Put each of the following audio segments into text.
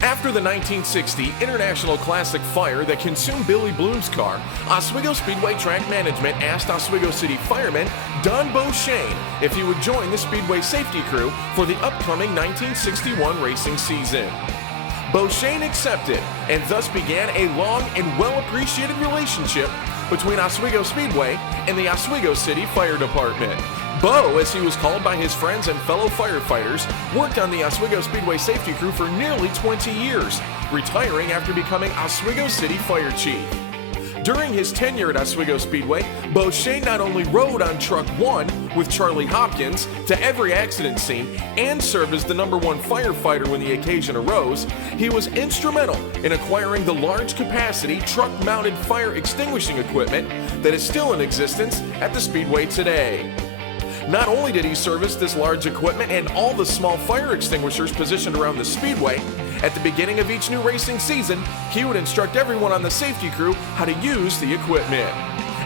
After the 1960 International Classic fire that consumed Billy Bloom's car, Oswego Speedway track management asked Oswego City fireman Don Beauchene if he would join the Speedway safety crew for the upcoming 1961 racing season. Beauchene accepted, and thus began a long and well-appreciated relationship between Oswego Speedway and the Oswego City Fire Department. Bo, as he was called by his friends and fellow firefighters, worked on the Oswego Speedway safety crew for nearly 20 years, retiring after becoming Oswego City Fire Chief. During his tenure at Oswego Speedway, Beauchene not only rode on Truck 1 with Charlie Hopkins to every accident scene and served as the #1 firefighter when the occasion arose, he was instrumental in acquiring the large capacity truck-mounted fire extinguishing equipment that is still in existence at the Speedway today. Not only did he service this large equipment and all the small fire extinguishers positioned around the Speedway, at the beginning of each new racing season, he would instruct everyone on the safety crew how to use the equipment.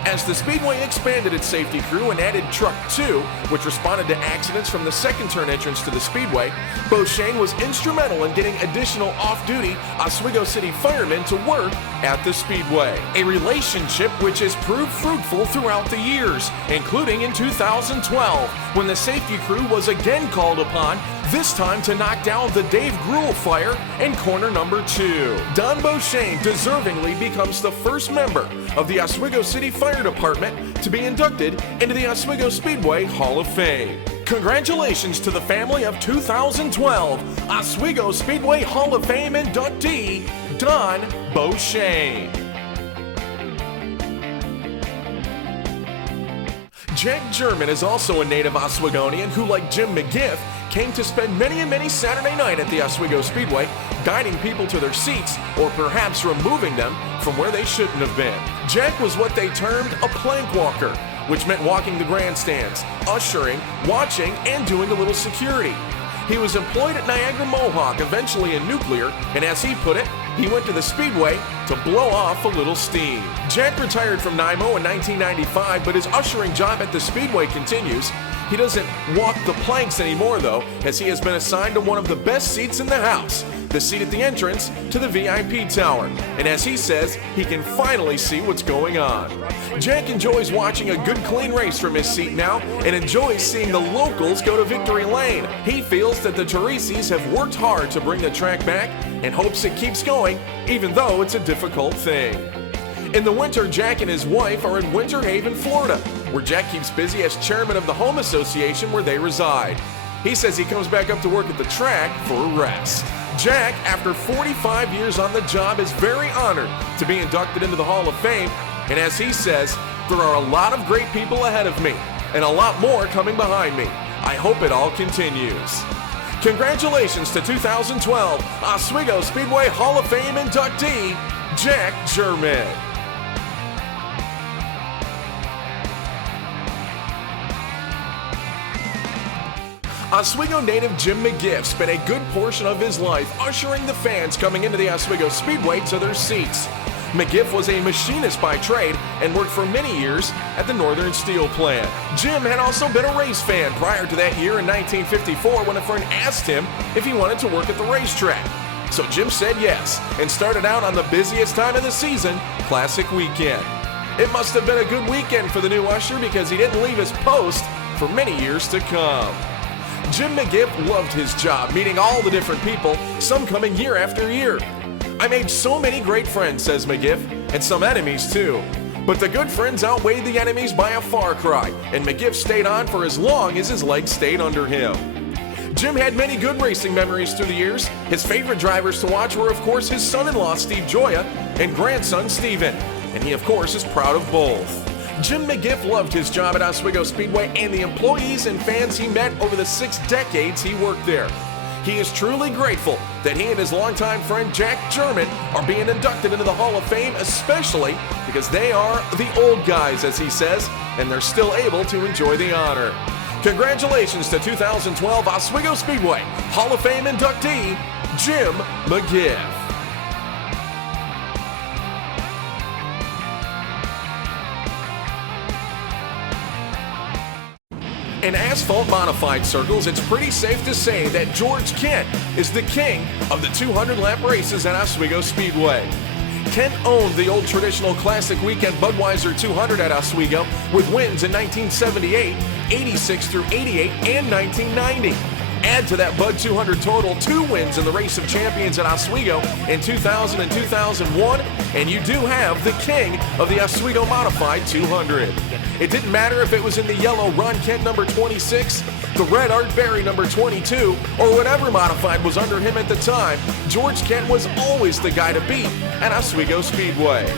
As the Speedway expanded its safety crew and added Truck 2, which responded to accidents from the second turn entrance to the Speedway, Beauchene was instrumental in getting additional off-duty Oswego City firemen to work at the Speedway, a relationship which has proved fruitful throughout the years, including in 2012, when the safety crew was again called upon, this time to knock down the Dave Gruel fire in corner number 2. Don Beauchene deservingly becomes the first member of the Oswego City Fire Department to be inducted into the Oswego Speedway Hall of Fame. Congratulations to the family of 2012 Oswego Speedway Hall of Fame inductee, Don Beauchene. Jack Jermyn is also a native Oswegonian who, like Jim McGiff, came to spend many and many Saturday night at the Oswego Speedway, guiding people to their seats or perhaps removing them from where they shouldn't have been. Jack was what they termed a plank walker, which meant walking the grandstands, ushering, watching, and doing a little security. He was employed at Niagara Mohawk, eventually in Nuclear, and as he put it, he went to the Speedway to blow off a little steam. Jack retired from NYMO in 1995, but his ushering job at the Speedway continues. He doesn't walk the planks anymore, though, as he has been assigned to one of the best seats in the house, the seat at the entrance to the VIP Tower. And as he says, he can finally see what's going on. Jack enjoys watching a good clean race from his seat now and enjoys seeing the locals go to victory lane. He feels that the Tereses have worked hard to bring the track back and hopes it keeps going, even though it's a difficult thing. In the winter, Jack and his wife are in Winter Haven, Florida, where Jack keeps busy as chairman of the home association where they reside. He says he comes back up to work at the track for a rest. Jack, after 45 years on the job, is very honored to be inducted into the Hall of Fame, and as he says, there are a lot of great people ahead of me, and a lot more coming behind me. I hope it all continues. Congratulations to 2012 Oswego Speedway Hall of Fame inductee, Jack Jermyn. Oswego native Jim McGiff spent a good portion of his life ushering the fans coming into the Oswego Speedway to their seats. McGiff was a machinist by trade and worked for many years at the Northern Steel Plant. Jim had also been a race fan prior to that year in 1954 when a friend asked him if he wanted to work at the racetrack. So Jim said yes and started out on the busiest time of the season, Classic Weekend. It must have been a good weekend for the new usher because he didn't leave his post for many years to come. Jim McGiff loved his job, meeting all the different people, some coming year after year. I made so many great friends, says McGiff, and some enemies too. But the good friends outweighed the enemies by a far cry, and McGiff stayed on for as long as his legs stayed under him. Jim had many good racing memories through the years. His favorite drivers to watch were, of course, his son-in-law, Steve Joya, and grandson, Steven. And he, of course, is proud of both. Jim McGiff loved his job at Oswego Speedway and the employees and fans he met over the 6 decades he worked there. He is truly grateful that he and his longtime friend Jack Jermyn are being inducted into the Hall of Fame, especially because they are the old guys, as he says, and they're still able to enjoy the honor. Congratulations to 2012 Oswego Speedway Hall of Fame inductee, Jim McGiff. In asphalt modified circles, it's pretty safe to say that George Kent is the king of the 200-lap races at Oswego Speedway. Kent owned the old traditional classic weekend Budweiser 200 at Oswego with wins in 1978, 86 through 88, and 1990. Add to that Bud 200 total 2 wins in the Race of Champions at Oswego in 2000 and 2001, and you do have the king of the Oswego Modified 200. It didn't matter if it was in the yellow Ron Kent number 26, the red Art Berry number 22, or whatever modified was under him at the time, George Kent was always the guy to beat at Oswego Speedway.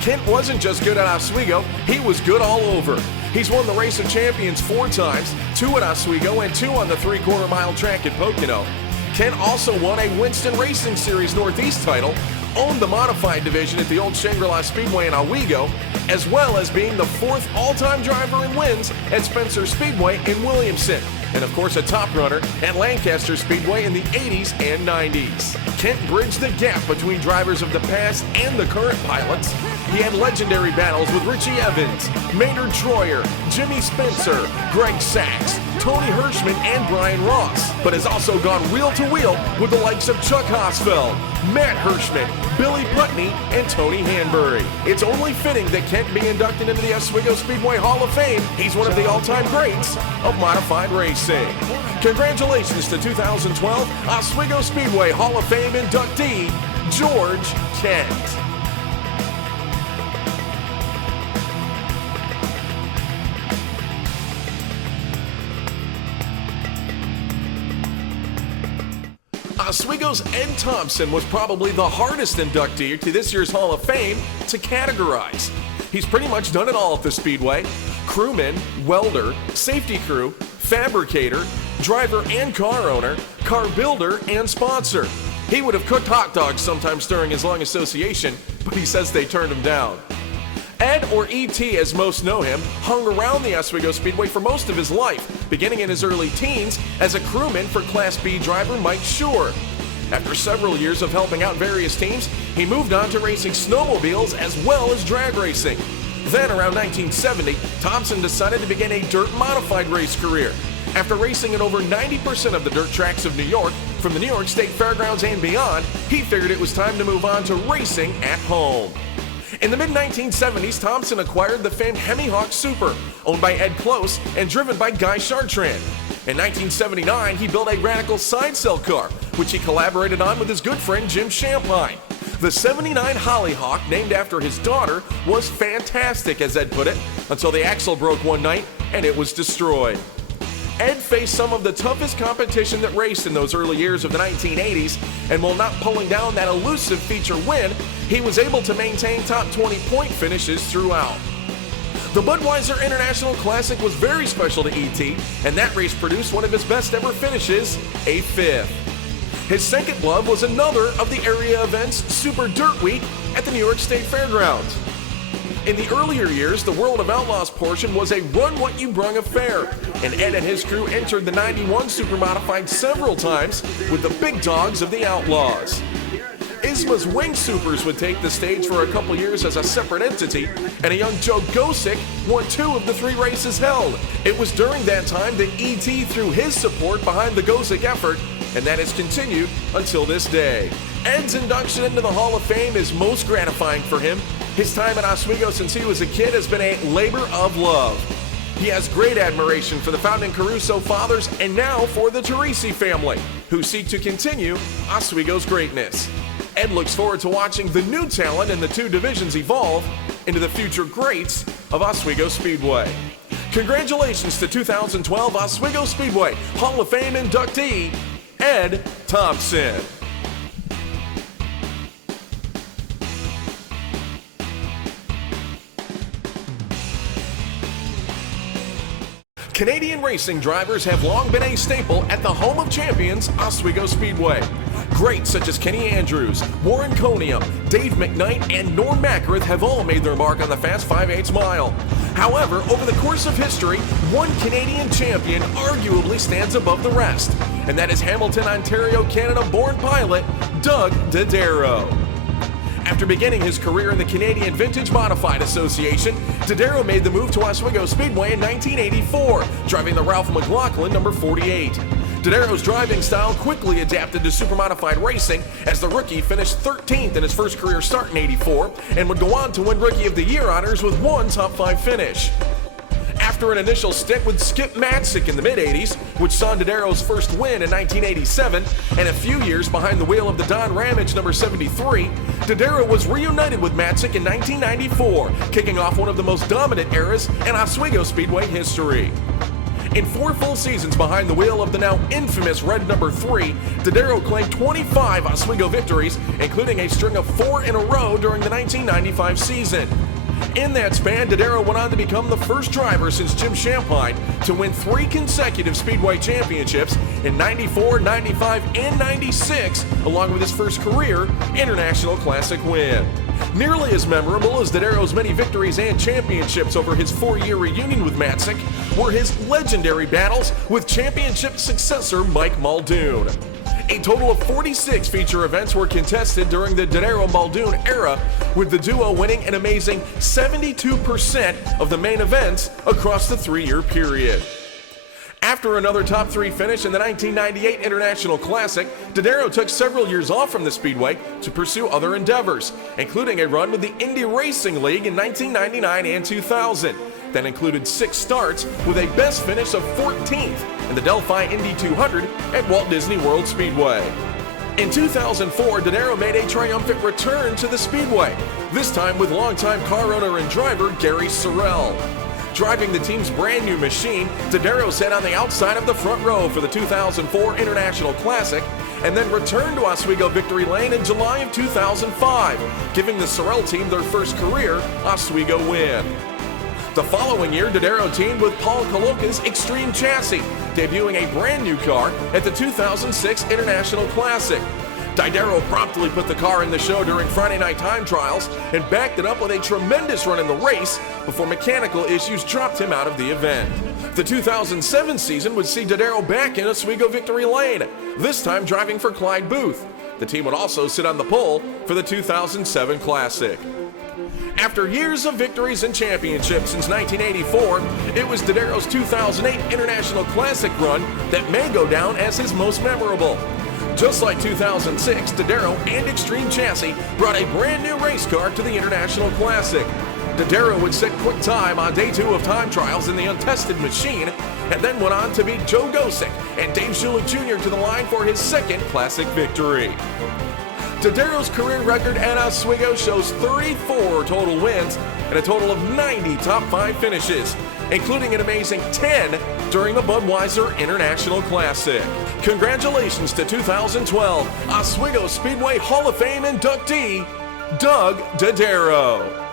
Kent wasn't just good at Oswego, he was good all over. He's won the Race of Champions 4 times, 2 at Oswego and 2 on the 3/4 mile track at Pocono. Kent also won a Winston Racing Series Northeast title, owned the modified division at the old Shangri-La Speedway in Oswego, as well as being the 4th all-time driver in wins at Spencer Speedway in Williamson, and of course a top runner at Lancaster Speedway in the 80s and 90s. Kent bridged the gap between drivers of the past and the current pilots. He had legendary battles with Richie Evans, Maynard Troyer, Jimmy Spencer, Greg Sachs, Tony Hirschman, and Brian Ross, but has also gone wheel to wheel with the likes of Chuck Hosfeld, Matt Hirschman, Billy Putney, and Tony Hanbury. It's only fitting that Kent be inducted into the Oswego Speedway Hall of Fame. He's one of the all-time greats of modified racing. Congratulations to 2012 Oswego Speedway Hall of Fame inductee, George Kent. Oswego's Ed Thompson was probably the hardest inductee to this year's Hall of Fame to categorize. He's pretty much done it all at the Speedway: crewman, welder, safety crew, fabricator, driver and car owner, car builder, and sponsor. He would have cooked hot dogs sometimes during his long association, but he says they turned him down. Ed, or E.T. as most know him, hung around the Oswego Speedway for most of his life, beginning in his early teens as a crewman for Class B driver Mike Shore. After several years of helping out various teams, he moved on to racing snowmobiles as well as drag racing. Then, around 1970, Thompson decided to begin a dirt modified race career. After racing in over 90% of the dirt tracks of New York, from the New York State Fairgrounds and beyond, he figured it was time to move on to racing at home. In the mid-1970s, Thompson acquired the famed Hemi Hawk Super, owned by Ed Close and driven by Guy Chartrand. In 1979, he built a radical side cell car, which he collaborated on with his good friend Jim Champagne. The 79 Hollyhawk, named after his daughter, was fantastic, as Ed put it, until the axle broke one night and it was destroyed. Ed faced some of the toughest competition that raced in those early years of the 1980s, and while not pulling down that elusive feature win, he was able to maintain top 20 point finishes throughout. The Budweiser International Classic was very special to E.T., and that race produced one of his best ever finishes, a 5th. His second love was another of the area events, Super Dirt Week at the New York State Fairgrounds. In the earlier years, the World of Outlaws portion was a run-what-you-brung affair, and Ed and his crew entered the 91 Super Modified several times with the big dogs of the Outlaws. ISMA's Wing Supers would take the stage for a couple years as a separate entity, and a young Joe Gosick won 2 of the 3 races held. It was during that time that E.T. threw his support behind the Gosick effort, and that has continued until this day. Ed's induction into the Hall of Fame is most gratifying for him. His time at Oswego since he was a kid has been a labor of love. He has great admiration for the founding Caruso fathers and now for the Teresi family, who seek to continue Oswego's greatness. Ed looks forward to watching the new talent in the 2 divisions evolve into the future greats of Oswego Speedway. Congratulations to 2012 Oswego Speedway Hall of Fame inductee, Ed Thompson. Canadian racing drivers have long been a staple at the home of champions, Oswego Speedway. Greats such as Kenny Andrews, Warren Coniam, Dave McKnight, and Norm Mackworth have all made their mark on the fast 5/8 mile. However, over the course of history, one Canadian champion arguably stands above the rest, and that is Hamilton, Ontario, Canada-born pilot Doug Didero. After beginning his career in the Canadian Vintage Modified Association, Didero made the move to Oswego Speedway in 1984, driving the Ralph McLaughlin number 48. Didero's driving style quickly adapted to supermodified racing as the rookie finished 13th in his first career start in '84 and would go on to win Rookie of the Year honors with one top 5 finish. After an initial stint with Skip Matzik in the mid-'80s, which saw Didero's first win in 1987, and a few years behind the wheel of the Don Ramage number 73, Didero was reunited with Matzik in 1994, kicking off one of the most dominant eras in Oswego Speedway history. In 4 full seasons behind the wheel of the now infamous red number 3, Didero claimed 25 Oswego victories, including a string of 4 in a row during the 1995 season. In that span, Didero went on to become the first driver since Jim Shampine to win 3 consecutive Speedway championships in '94, '95, and '96, along with his first career International Classic win. Nearly as memorable as Didero's many victories and championships over his 4-year reunion with Matzik were his legendary battles with championship successor Mike Muldoon. A total of 46 feature events were contested during the Didero-Muldoon era, with the duo winning an amazing 72% of the main events across the 3-year period. After another top 3 finish in the 1998 International Classic, Didero took several years off from the Speedway to pursue other endeavors, including a run with the Indy Racing League in 1999 and 2000. That included 6 starts with a best finish of 14th in the Delphi Indy 200 at Walt Disney World Speedway. In 2004, Didero made a triumphant return to the Speedway, this time with longtime car owner and driver Gary Sorrell. Driving the team's brand new machine, Didero sat on the outside of the front row for the 2004 International Classic and then returned to Oswego Victory Lane in July of 2005, giving the Sorrell team their first career Oswego win. The following year, Didero teamed with Paul Koloka's Extreme Chassis, debuting a brand new car at the 2006 International Classic. Didero promptly put the car in the show during Friday night time trials and backed it up with a tremendous run in the race before mechanical issues dropped him out of the event. The 2007 season would see Didero back in Oswego Victory Lane, this time driving for Clyde Booth. The team would also sit on the pole for the 2007 Classic. After years of victories and championships since 1984, it was Didero's 2008 International Classic run that may go down as his most memorable. Just like 2006, Didero and Extreme Chassis brought a brand new race car to the International Classic. Didero would set quick time on day 2 of time trials in the untested machine, and then went on to beat Joe Gosick and Dave Schulich Jr. to the line for his second Classic victory. Didero's career record at Oswego shows 34 total wins and a total of 90 top 5 finishes, including an amazing 10 during the Budweiser International Classic. Congratulations to 2012 Oswego Speedway Hall of Fame inductee, Doug Didero.